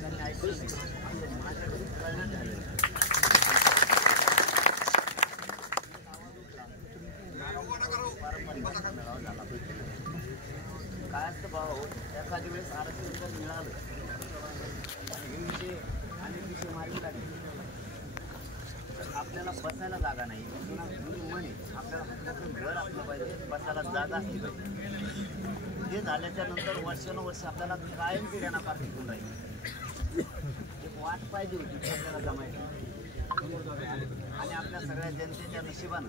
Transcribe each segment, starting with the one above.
त्यांनी ऐकलं नाही. माझ्या घरी कळण्यात झालं पारंपरिक मेळावा झाला पाहिजे. काय असतं भाऊ, एखाद्या वेळेस आरक्षण जर मिळालं हे विषय अनेक विषय मार्गी लागले, आपल्याला बसायला जागा नाही. म्हणे आपल्याला फक्त घर असलं पाहिजे, बसायला जागा असली पाहिजे. हे झाल्याच्या नंतर वर्षानुवर्ष आपल्याला कायम पिढ्यांना पार टिकून राहील. एक वाट पाहिजे होती आपल्याला जमायची. आणि आपल्या सगळ्या जनतेच्या नशिबानं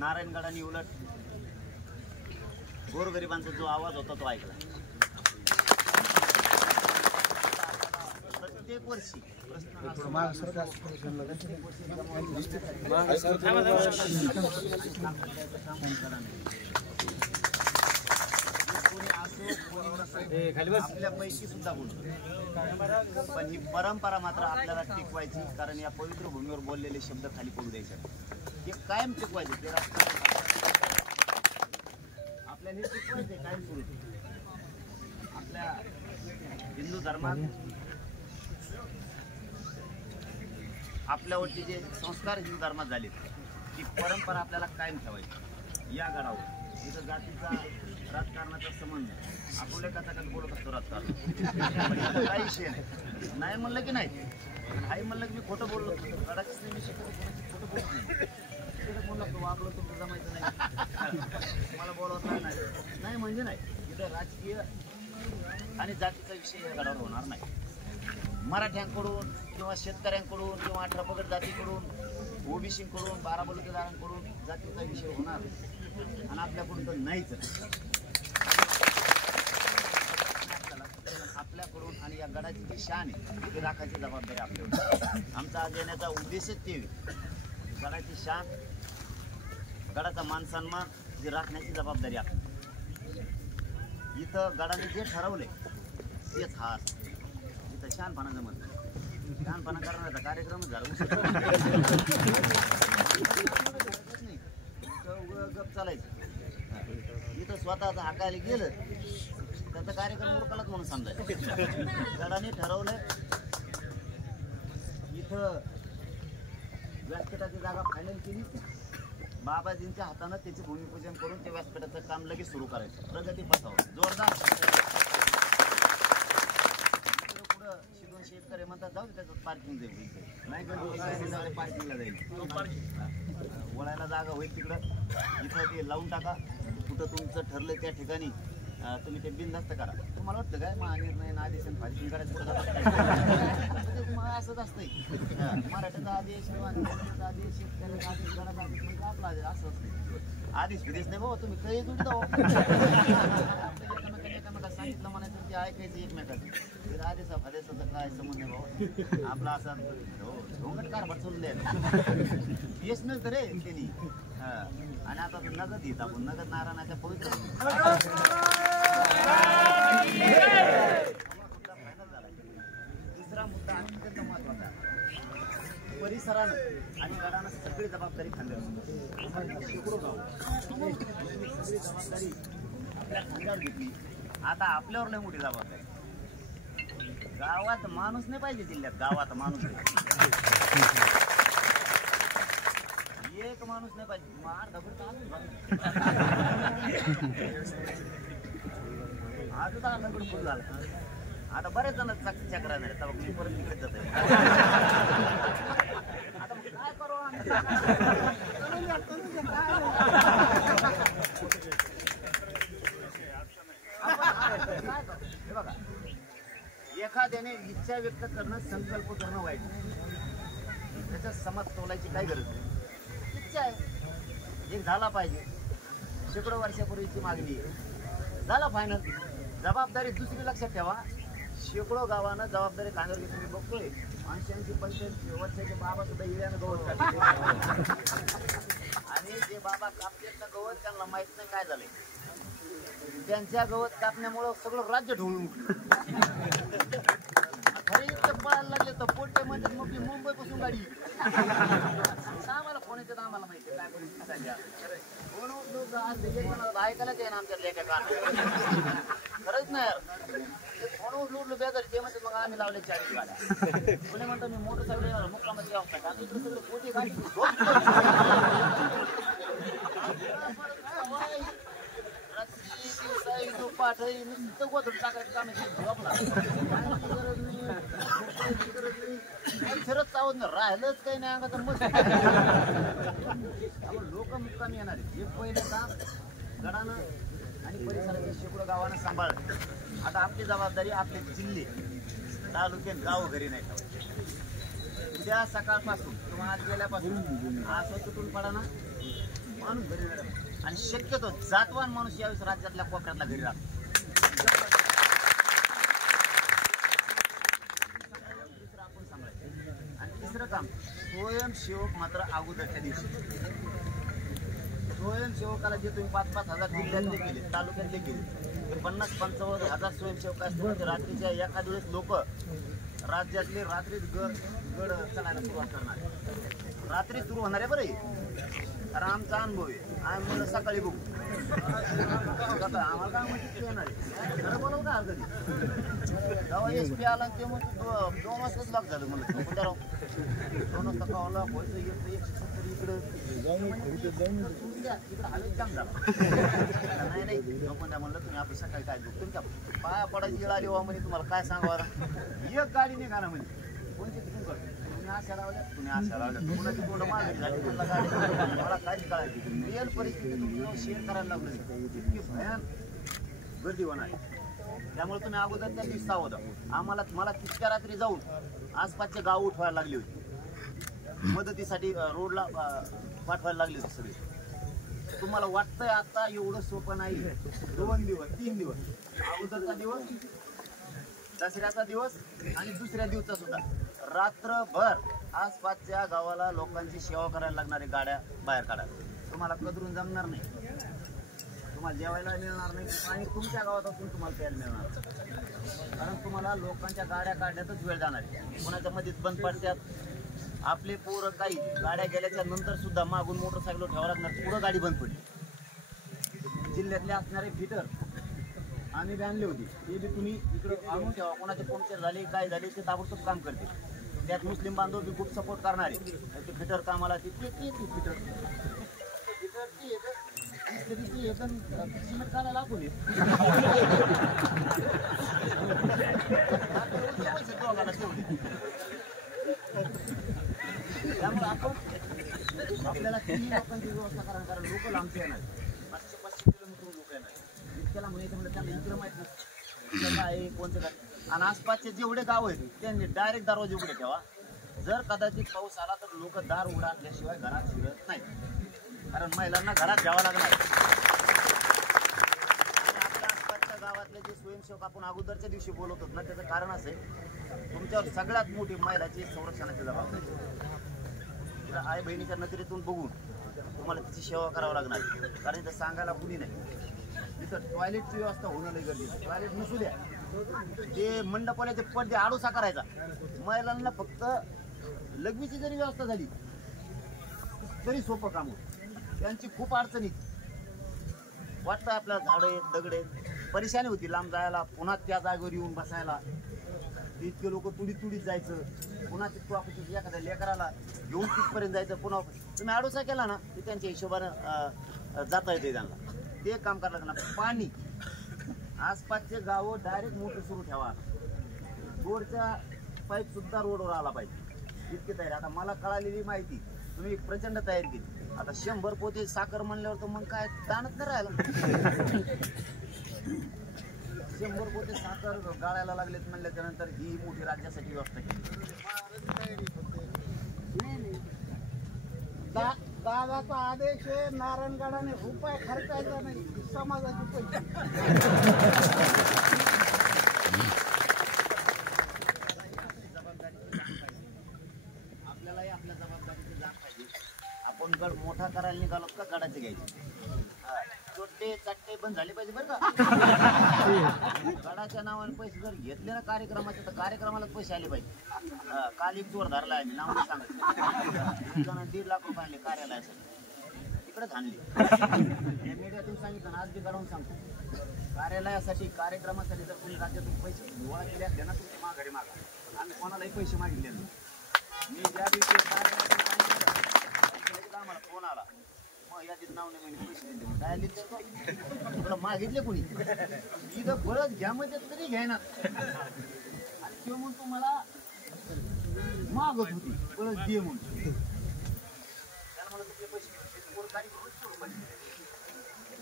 नारायणगडाने उलट गोरगरिबांचा जो आवाज होता तो ऐकला. प्रत्येक वर्षी आपल्या पैकी सुद्धा बोलतो, पण ही परंपरा मात्र आपल्याला टिकवायची. कारण या पवित्र भूमीवर बोललेले शब्द खाली पडू द्यायचे, हे कायम टिकवायचे. ते राजकारण आपल्याला हे टिकवायचे कायम सुरू. आपल्या हिंदू धर्मात आपल्यावरती जे संस्कार हिंदू धर्मात झाले ती परंपरा आपल्याला कायम ठेवायची. या गडावर इथं जातीचा राजकारणाचा संबंध आपण कथा बोलत असतो. राजकारण काही विषय नाही म्हणलं की नाही, आई म्हणलं की मी खोटं बोललो. गडाचीच नाही, मी खोटं बोलत नाही. बोलला तो वागलो, तुमचं जमायचं नाही, मला बोलावं नाही म्हणजे नाही. इथं राजकीय आणि जातीचा विषय या गडावर होणार नाही. मराठ्यांकडून किंवा शेतकऱ्यांकडून किंवा 18 पगड जातीकडून, ओबीसीकडून, 12 बलुतेदारांकडून जातीचा विषय होणार आणि आपल्याकडून तर नाहीच. आपल्याकडून आणि या गडाची जी शान आहे ती राखायची जबाबदारी आपल्यावर. आमचा आज येण्याचा उद्देशच ते गडाची शान, गडाचा मान सन्मान जे राखण्याची जबाबदारी आपली. इथं गडाने जे ठरवले तेच हा असतं. इथं शहाणपणा जमत नाही. शहाणपणा करण्याचा कार्यक्रमच झाला नाही. गप चालायचं. इथं स्वतःचं हाकायला गेलं त्याचा कार्यक्रम उरकालाच म्हणून समजायचं. गडाने ठरवलं इथं व्यासपीठाची जागा फायनल केली. बाबाजींच्या हातानं त्याचे भूमिपूजन करून ते व्यासपीठाचं काम लगेच सुरू करायचं. प्रगती पथावर जोरदार. पुढं शिकून शेतकरी म्हणतात जाऊ त्याचं पार्किंग जाईल नाही, पार्किंगला जाईल. वळायला जागा होईल तिकडं. इथं ते लावून टाका. कुठं तुमचं ठरलं त्या ठिकाणी तुम्ही ते बिनधास्त करा. तुम्हाला वाटतं काय निर्णय आदेश फायसिंग करायचं पुढे तुम्हाला असंच असतंय. मराठ्याचा आदेश किंवा आदेश, शेतकऱ्याचा आदेश, गडाचा आदेश म्हणजे आपला आदेश असं असतं. आदेश विदेश नाही भाऊ, तुम्ही काही तुमची जाऊ एकमेकांना सांगितलं म्हणायचं ते ऐकायचं एकमेकांचं. तर आदेशा फादेशाचा काय संबंध नाही भाऊ. आपला असा घोंगट कारभार चालू द्यायला यश मिळतं रे त्यांनी. आणि आता नगद येत आपण नगद नारायणाच्या पवित्र दुसरा मुद्दा अत्यंत महत्वाचा आहे. परिसरानं आणि गडानं सगळी जबाबदारी खांद्यावर शेकडो गाव सगळी जबाबदारी आपल्या खांद्यावर घेतली. आता आपल्यावर लय मोठी जबाबदारी. गावात माणूस नाही पाहिजे, जिल्ह्यात गावात माणूस एक माणूस नाही पाहिजे. मार दगड आजच दगड फुल झाला. आता बरेच जण चक्रा नाही तर मी परत तिकडे जाते. आता काय करू हे बघा, एखाद्याने इच्छा व्यक्त करणं, संकल्प करणं वाईट. त्याच्यात समज तोलायची काय गरज नाही. इच्छा आहे एक झाला पाहिजे. शेकडो वर्षापूर्वीची मागणी आहे, झाला फायनल. जबाबदारी दुसरी लक्षात ठेवा. शेकडो गावानं जबाबदारी खांद्यावर घेतली. मी बघतोय 80-85 वर्षाचे बाबा सुद्धा हिऱ्यानं गवत काढले. आणि जे बाबा कापतात ना गवत त्यांना माहित नाही काय झालंय. त्यांच्या गवत कापण्यामुळं सगळं राज्य ढवळून खरे इतकं पळायला लागले तर पोटे म्हणजे मोठी मुंबई पासून गाडी आम्हाला फोन येतात. आम्हाला माहिती काय परिस्थिती ऐकायलाच आहे ना आमच्या लेखा. खरंच नाही यार, फोन उडलो बेजार ते म्हणते मग आम्ही लावले 40 गाड्या. कोणी म्हणतो मी मोटरसायकल मुक्कामध्ये यावं का आता इकडे सगळं मोठी गाडी पाठही नुसतं गोधून टाकायचं काम खरंच चावत राहिलंच काही नाही अंगाचं मस्त लोक मुक्कामी येणार हे पहिलं काम गडानं आणि परिसराच्या शेकडो गावानं सांभाळ. आता आपली जबाबदारी आपले जिल्हे तालुके गाव घरी नाही ठेवायचे. उद्या सकाळपासून किंवा आज गेल्यापासून आज तुटून पडा ना माणूस घरी नाही आणि शक्यतो जातवान माणूस यावेळेस राज्यातल्या कोकणातला घरी राहतो. आपण सांगायचं. आणि तिसरं काम स्वयंसेवक मात्र अगोदरच्या दिवशी स्वयंसेवकाला जे तुम्ही 5-5 हजार जिल्ह्यातले केले तालुक्यातले केले 50-55 हजार स्वयंसेवक असतील. रात्रीच्या एखाद्या वेळेस लोक राज्यातले रात्रीच गड चढायला सुरुवात करणार. रात्री सुरू होणार आहे बरं कारण आमचा अनुभव आहे. आम्ही म्हणलं सकाळी बघू आम्हाला काय माहिती येणार आहे खरं बोलावं का कधी जेव्हा SP आला ते मग 2 वाजताच लॉक झालं म्हणलं 2 वाजता कावला पैसे येतं 170 इकडं हवेत काम झालं नाही आपण म्हणलं तुम्ही आपण सकाळी काय बघ तुमच्या पाया पडायची वेळ आली वा म्हणे तुम्हाला काय सांगावं एक गाडी नाही गाणं म्हणजे कोणती तिथून करतो तुम्ही आशा लावल्या तुम्ही आशा लावल्या कोणाची तोंड मागणी झाली तुम्हाला गाडी मला काहीच कळायची रिअल परिस्थिती तुम्ही शेअर करायला लागली इतकी भयान गर्दी होणार त्यामुळे तुम्ही अगोदर त्या दिवशी सावध मला तितक्या रात्री जाऊन आसपासचे गाव उठवायला लागली होती मदतीसाठी रोडला पाठवायला लागली होती सगळी. तुम्हाला वाटतंय आता एवढं सोपं नाही 2 दिवस 3 दिवस अगोदरचा दिवस दसऱ्याचा दिवस आणि दुसऱ्या दिवसा सुद्धा रात्रभर आसपासच्या गावाला लोकांची सेवा करायला लागणारे गाड्या बाहेर काढा. तुम्हाला कदरून जमणार नाही तुम्हाला जेवायला मिळणार नाही आणि तुमच्या गावात असून तुम्हाला प्यायला मिळणार कारण तुम्हाला लोकांच्या गाड्या काढण्यातच वेळ जाणार आहे. कोणाच्या मध्येच बंद पडतात आपले पोरं काही गाड्या गेल्याच्या नंतर सुद्धा मागून मोटरसायकल ठेवावं लागणार पुढं गाडी बंद पडली. जिल्ह्यातले असणारे फिटर आम्ही बी आणले होते ते बी तुम्ही इकडं आणून ठेवा कोणाचे पंक्चर झाले काय झाले ते ताबडतोब काम करते. त्यात मुस्लिम बांधव बी खूप सपोर्ट करणारे ते फिटर कामाला फिटर सिमेंट काढायला आपण त्यामुळे आपण आपल्याला 3 लोकांची व्यवस्था करा कारण लोक लांबचे येणार 500-500 किलोमीटर लोक येणार इतक्याला म्हणायचं म्हणजे त्यांना इकडं माहित नसतं काय कोणतं काय आणि आसपासचे जेवढे गाव आहेत त्यांनी डायरेक्ट दरवाजे उघडे ठेवा. जर कदाचित पाऊस आला तर लोक दार उघडा असल्याशिवाय घरात शिरत नाही कारण महिलांना घरात घ्यावं लागणार. आपल्या आसपासच्या गावातले जे स्वयंसेवक आपण अगोदरच्या दिवशी बोलत होतो ना त्याचं कारण असं आहे तुमच्यावर सगळ्यात मोठी महिलाची संरक्षणाची जबाबदारी. तिला आई बहिणीच्या नजरेतून बघून तुम्हाला तिची सेवा करावं लागणार कारण इथं सांगायला कुणी नाही. इथं टॉयलेटची व्यवस्था होणं लई गरजेचं. टॉयलेट नसू द्या ते मंडपाचे पडदे आडोसा करायचा महिलांना फक्त लघवीची जरी व्यवस्था झाली तरी सोपं काम होतं. त्यांची खूप अडचणी वाटतं आपल्याला झाडं आहेत दगड आहेत परेशानी होती लांब जायला पुन्हा त्या जागेवर येऊन बसायला इतके लोक तुडीत जायचं पुन्हा तिथं आपण एखाद्या लेकराला घेऊन तिथपर्यंत जायचं पुन्हा तुम्ही आडोसा केला ना ते त्यांच्या हिशोबानं जाता येते त्यांना ते काम करायला लागणार. पाणी आसपासचे गावं डायरेक्ट मोटर सुरू ठेवा बोरच्या पाईप सुद्धा रोडवर आला पाहिजे इतकी तयारी. आता मला कळालेली माहिती तुम्ही प्रचंड तयारी केली आता 100 पोते साखर म्हणल्यावर तर मग काय ताणच नाही राहिला 100 पोते साखर गाळायला लागलेत म्हणल्याच्या नंतर ही मोठी राज्यासाठी व्यवस्था केली. दादाचा आदेश आहे नारायणगडाने रुपये खर्चायचा नाही समाजाची पैसे आपल्यालाही आपल्या जबाबदारीची जाण पाहिजे. आपण गड मोठा करायला निघालो का गडाचे घ्यायचे छोटे चट्टे बंद झाले पाहिजे बरं का. गडाच्या नावाने पैसे जर घेतले ना कार्यक्रमाचे तर कार्यक्रमालाच पैसे आले पाहिजे. काल एक चोर धरला आहे मी नाव सांगितलं 1.5 लाख रुपये आणले कार्यालयासाठी तिकडेच आणले मीडियातून सांगितलं ना आज बी गडावून सांगतो कार्यालयासाठी कार्यक्रमासाठी जर कोणी राज्यातून पैसे गोळा केले असले ना तुमच्या माघारी मागा. आम्ही कोणालाही पैसे मागितले नाही. मी ज्या दिवशी कार्यालयातून सांगितलं आम्हाला फोन आला, मग यादीत नाव नाही म्हणजे पैसे दिले. काय लिहिलं तुला मागितले कोणी इथं बळच घ्या म्हणजे तरी घ्यायना. आणि किंवा म्हणून तुम्हाला मागत होती बळच दे म्हणून. त्याला मला तुमचे पैसे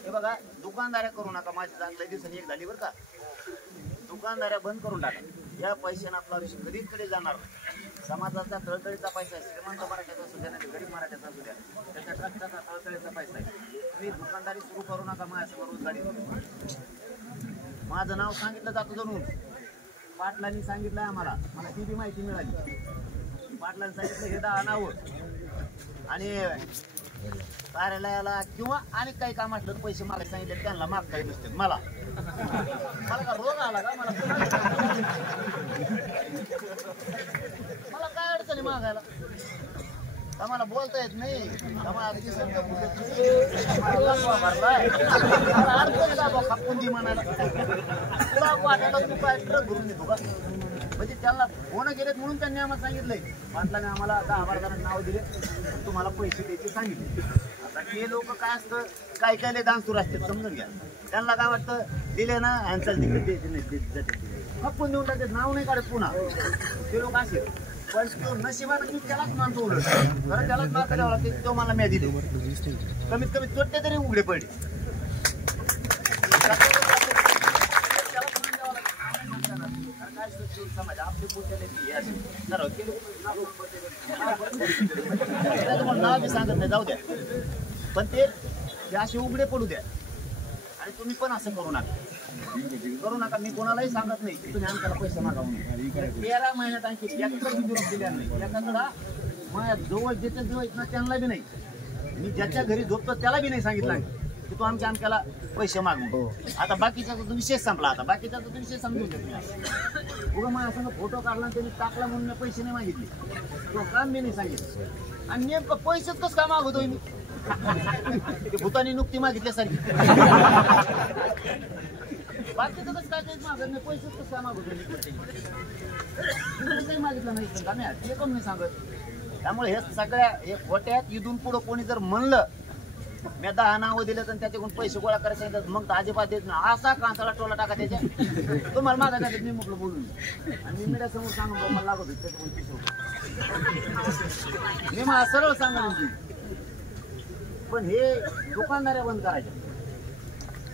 हे बघा. दुकानदाऱ्या करू नका. माझी चांगल्या दिवसांनी एक झाली बरं का. दुकानदाऱ्या बंद करून टाका. या पैशाने आपला आयुष्य कधीच कडे जाणार. समाजाचा तळतळीचा पैसा आहे. श्रीमंत मराठ्याचा असू द्या नाही गरीब मराठ्याचा असू द्या, त्याच्या कष्टाचा तळतळीचा पैसा आहे. तुम्ही दुकानदारी सुरू करू नका. माझ्यासमोर रोजगारी. माझं नाव सांगितलं जातं जणून. पाटलांनी सांगितलं आम्हाला. मला ती बी माहिती मिळाली. पाटलांनी सांगितलं हे 10 नावं आणि कार्यालयाला किंवा आणि काही काम असलं तर पैसे मागायला सांगितले त्यांना मागता येत नसते. मला का रोग आला का मला काय अडचणी मागायला. आम्हाला बोलता येत नाही. म्हणजे त्यांना फोन गेलेत म्हणून त्यांनी आम्हाला सांगितलंय. पाटलाने आम्हाला 10-12 जणांना नाव दिले, तुम्हाला पैसे द्यायचे सांगितले. आता ते लोक काय असतं काय काय दानसूर असतात समजून घ्या. त्यांना काय वाटतं दिले ना आणि चल तिकडे द्यायचे नाही खपून देऊन टाकतात. नाव नाही काढत पुन्हा ते लोक असे. पण तो नशिबानं मी त्यालाच मानतो. उलट खरं त्यालाच मार्क द्यावा लागते. तो मला म्या दिले. कमीत कमी चोट्टे तरी उघडे पडले. नाव बी सांगत नाही जाऊ द्या. पण ते असे उघडे पडू द्या. आणि तुम्ही पण असं करू नका. मी कोणालाही सांगत नाही की तुम्ही आमच्याला पैसे मागावून. 13 महिन्यात आणखी ट्रॅक्टर बी दिवस दिल्या नाही. एखादा माझ्या जवळ ज्याच्या जवळ ना त्यांना बी नाही. मी ज्याच्या घरी झोपतो त्याला बी नाही सांगितलं की तू आमच्याला पैसे माग. आता बाकीचा तो विषय संपला. आता बाकीचा तो विषय समजून घ्या तुम्ही. उगा माझ्या संग फोटो काढला त्यांनी टाकला म्हणून मी पैसे नाही मागितले. तो काम मी नाही सांगितलं. आणि नेमकं पैसेच कसं का मागवतोय मी. ते भूतानी नुकती मागितल्यासारखी. बाकीचं कसं काय मागत नाही. पैसेच कसं काय मागवतोय काही मागितलं नाही ते पण नाही सांगत. त्यामुळे हे सगळ्या हे खोट्यात इथून पुढं कोणी जर म्हणलं मी 10 नावं दिलं तर त्याच्याकडून पैसे गोळा करायचे मग तर अजिबात देत नाही. असा कांसाला टोला टाका त्याच्या. तुम्हाला मागा जातात मी म्हटलं बोलून. आणि मी मीडिया समोर सांगून मला लागत होती त्याच्याकडून 30 रुपये. मी मला सरळ सांगा. पण हे दुकानदाऱ्या बंद करायच्या.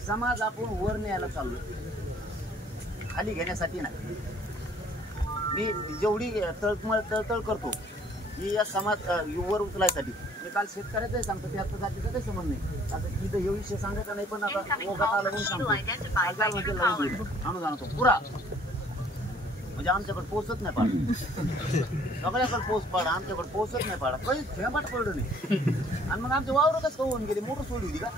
समाज आपण वर न्यायला चाललो, खाली घेण्यासाठी नाही. मी जेवढी तळतळ करतो ही या समाज वर उचलायसाठी. मी काल शेतकऱ्याचंही सांगतो ते आता जातीचं काही संबंध नाही. आता तिथं हे विषय सांगायचा नाही. पण आता ओघात आलं म्हणून सांगतो अनुदान तो पुरा म्हणजे आमच्याकडे पोहोचत नाही पाडा. सगळ्याकडे पोहोच पाडा आमच्याकडे पोहोचत नाही पाडा. काही थेंबाट पडलं नाही. आणि मग आमचे वावर कसं होऊन गेले. मोटर सोडली होती का.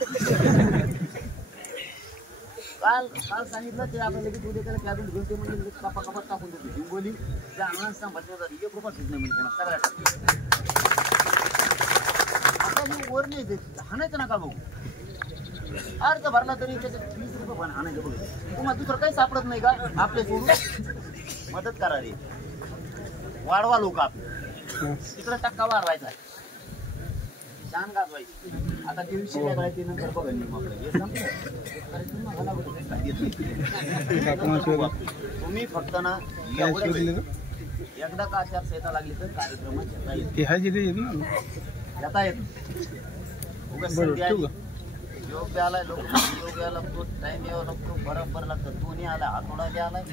काल सांगितलं ते आपण लगेच उद्या त्याला कॅबिन घेऊन ते म्हणजे कपात टाकून देतो. हिंगोली त्या अनुदान सांभाळले जाते. 1 रुपया सुट नाही म्हणजे कोणा सगळ्या आता मी वर नाही देत. हाणायचं नका भाऊ. अर्ज भरला तरी त्याचे 20 रुपये पण हाणायचं बघ. तुम्हाला दुसरं काही सापडत नाही का आपले सोडून. मदत करा रे. वाढवा लोक आपले तिकडे टक्का वाढवायचा. छान गाजवायची. आता ते विषय वेगळा ते नंतर बघा. तुम्ही फक्त ना एकदा का आचारसंहिता लागली तर कार्यक्रमात येता येत. योग्य आलाय लोक योग्य आला तो टाइम यावं लागतो. बरोबर लागतं. दोन्ही आला हातोडा आलाय.